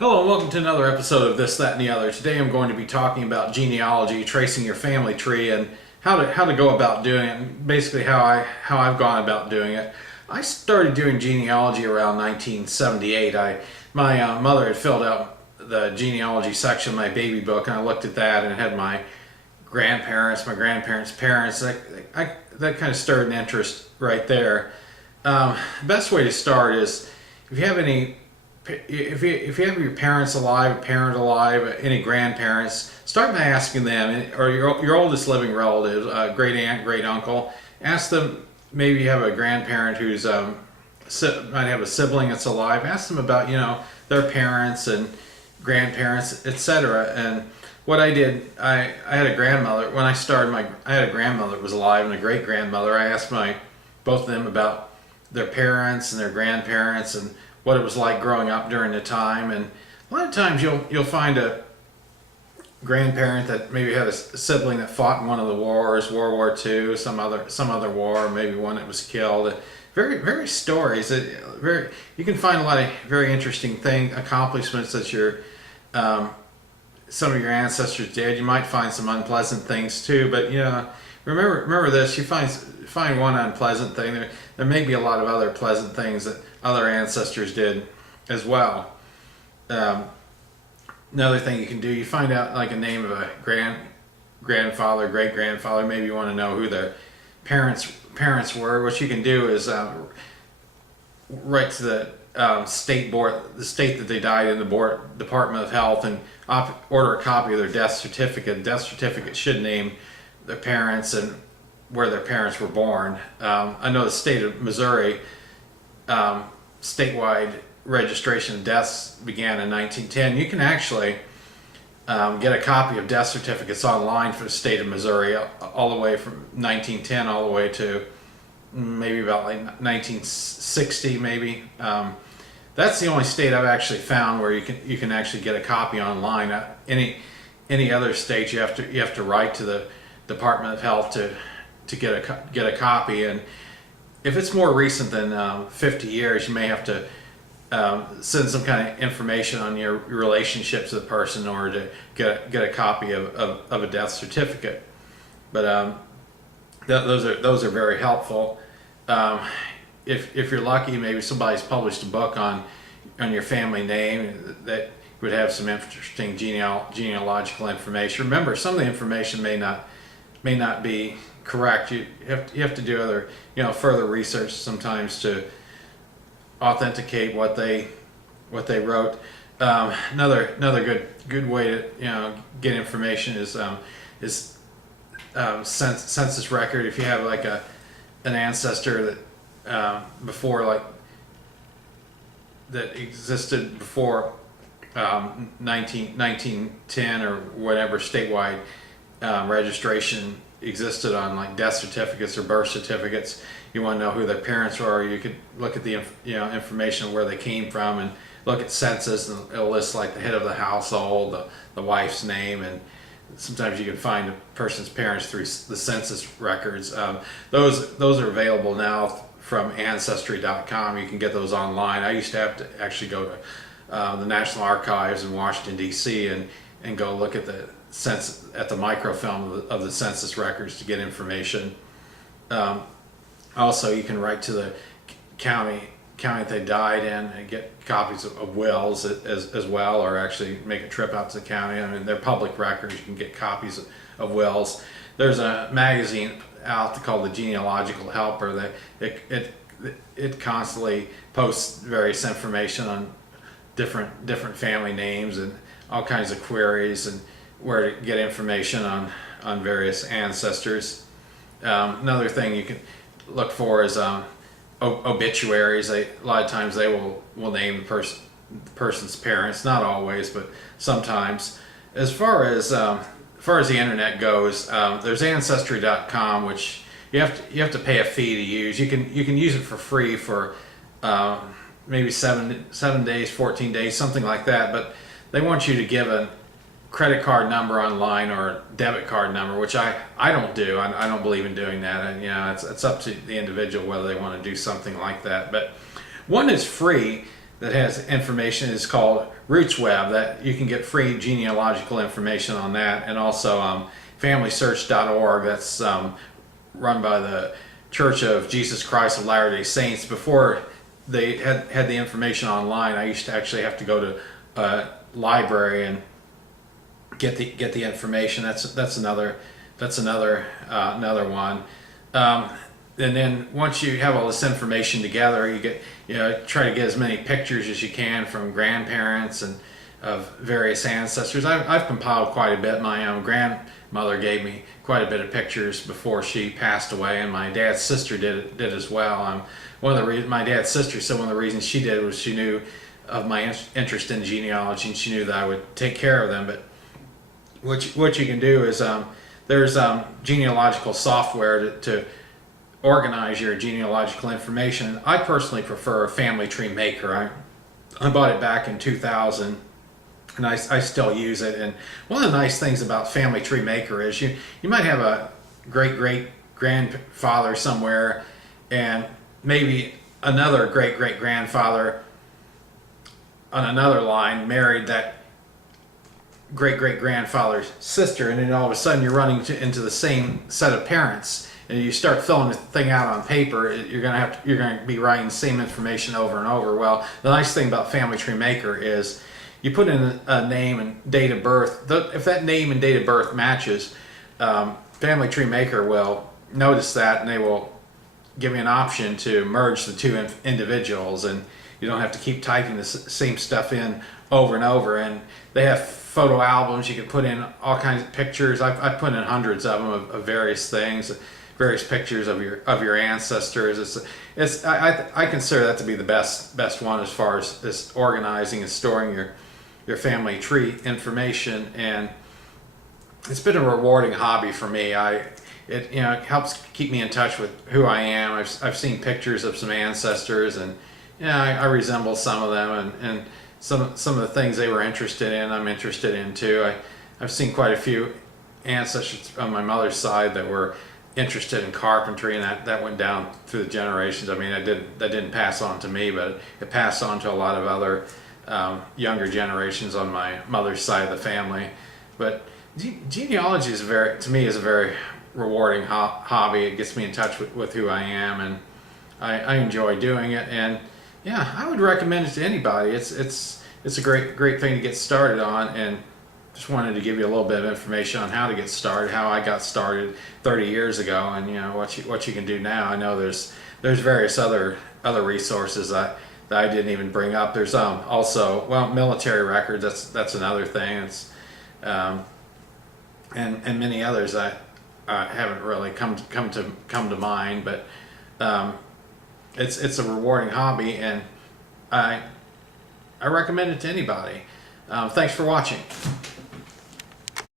Hello and welcome to another episode of This, That, and the Other. Today I'm going to be talking about genealogy, tracing your family tree, and how to go about doing it, and basically how I've gone about doing it. I started doing genealogy around 1978. My mother had filled out the genealogy section of my baby book, and I looked at that and it had my grandparents, my grandparents' parents. That kind of stirred an interest right there. Best way to start is if you have any. If you have your parents alive, a parent alive, any grandparents, start by asking them, or your oldest living relative, great aunt, great uncle. Ask them. Maybe you have a grandparent who's might have a sibling that's alive. Ask them about their parents and grandparents, etc. And what I did, I had a grandmother when I started. I had a grandmother that was alive and a great grandmother. I asked both of them about their parents and their grandparents and what it was like growing up during the time. And a lot of times you'll find a grandparent that maybe had a sibling that fought in one of the wars, World War II, some other war, maybe one that was killed. Very stories. You can find a lot of very interesting accomplishments that some of your ancestors did. You might find some unpleasant things too, but remember this: you find one unpleasant thing, there may be a lot of other pleasant things that other ancestors did as well. Another thing you can do, you find out like a name of a grandfather, great grandfather. Maybe you want to know who their parents were. What you can do is write to the state board, the state that they died in, the Department of Health, and order a copy of their death certificate. The death certificate should name their parents and where their parents were born. I know the state of Missouri, statewide registration of deaths began in 1910. You can actually get a copy of death certificates online for the state of Missouri all the way from 1910 all the way to maybe about like 1960 maybe. That's the only state I've actually found where you can actually get a copy online. Any other state you have to write to the Department of Health to get a copy. And if it's more recent than 50 years, you may have to send some kind of information on your relationships with the person in order to get a copy of a death certificate. But those are very helpful. If you're lucky, maybe somebody's published a book on your family name that would have some interesting genealogical information. Remember, some of the information may not be correct. You have to do other further research sometimes to authenticate what they wrote. Another good way to get information is census record. If you have like an ancestor that that existed before 1910 or whatever statewide registration existed on like death certificates or birth certificates, you want to know who their parents were. You could look at the information of where they came from and look at census, and it'll list like the head of the household, the wife's name, and sometimes you can find a person's parents through the census records. Those are available now from Ancestry.com. You can get those online. I used to have to actually go to the National Archives in Washington D.C. and go look at the census, at the microfilm of the census records to get information. Also, you can write to the county that they died in and get copies of wills as well, or actually make a trip out to the county. I mean, they're public records. You can get copies of wills. There's a magazine out called the Genealogical Helper that it constantly posts various information on different family names and all kinds of queries and where to get information on various ancestors. Another thing you can look for is obituaries. A lot of times they will name the person's parents. Not always, but sometimes. As far as the internet goes, there's Ancestry.com, which you have to pay a fee to use. You can use it for free for maybe 7 days, 14 days, something like that. But they want you to give a credit card number online or a debit card number, which I don't do. I don't believe in doing that. And it's up to the individual whether they want to do something like that. But one is free. that has information is called RootsWeb, that you can get free genealogical information on that, and also FamilySearch.org, that's run by the Church of Jesus Christ of Latter-day Saints. Before they had the information online, I used to actually have to go to a library and get the information. That's another one. And then once you have all this information together, try to get as many pictures as you can from grandparents and of various ancestors. I've compiled quite a bit. My own grandmother gave me quite a bit of pictures before she passed away, and my dad's sister did as well. My dad's sister said one of the reasons she did was she knew of my interest in genealogy, and she knew that I would take care of them. But what you can do is there's genealogical software to organize your genealogical information. I personally prefer Family Tree Maker. I bought it back in 2000, and I still use it. And one of the nice things about Family Tree Maker is you might have a great grandfather somewhere, and maybe another great grandfather on another line married that great grandfather's sister, and then all of a sudden you're running into the same set of parents, and you start filling the thing out on paper. You're going to be writing the same information over and over. Well, the nice thing about Family Tree Maker is you put in a name and date of birth. If that name and date of birth matches, Family Tree Maker will notice that, and they will give you an option to merge the two individuals, and you don't have to keep typing the same stuff in over and over. And they have photo albums. You can put in all kinds of pictures. I've put in hundreds of them of various things, various pictures of your ancestors. I consider that to be the best one as far as this organizing and storing your family tree information. And it's been a rewarding hobby for me. It helps keep me in touch with who I am. I've seen pictures of some ancestors, and I resemble some of them, and some of the things they were interested in, I'm interested in too. I've seen quite a few ancestors on my mother's side that were interested in carpentry, and that went down through the generations. I mean, that didn't pass on to me, but it passed on to a lot of other younger generations on my mother's side of the family. But genealogy is to me is a very rewarding hobby. It gets me in touch with who I am, and I enjoy doing it. And yeah, I would recommend it to anybody. It's a great thing to get started on, and just wanted to give you a little bit of information on how to get started, how I got started 30 years ago, and what you can do now. I know there's various other resources that I didn't even bring up. There's also military records. That's another thing. It's and many others that haven't really come to mind, but it's a rewarding hobby, and I recommend it to anybody. Thanks for watching.